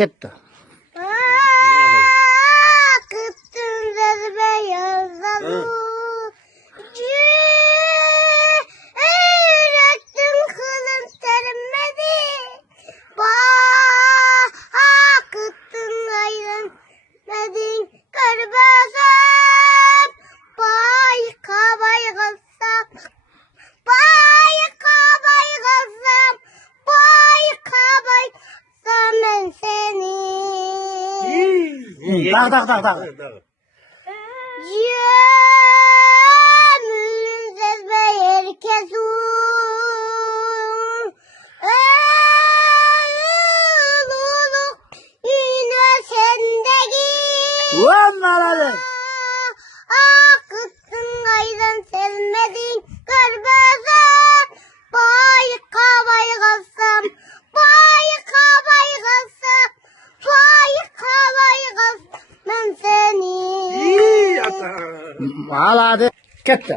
Gitti. Kıttın zezbe yazdalı. Yürektin kılın termedi. Kıttın ayrın medin kırbazım. Kabay kılsam. Kabay kılsam. Kabay kılsam ben seni. Dağ. Cemil'in zezbe herkesun. Luluk yine sendeki. Ulan Kıttın aydan sevmedin kırbızı. Kabay kılsam. Kabay kılsam. Kabay kılsam ben seni. Hala hadi. Gitti.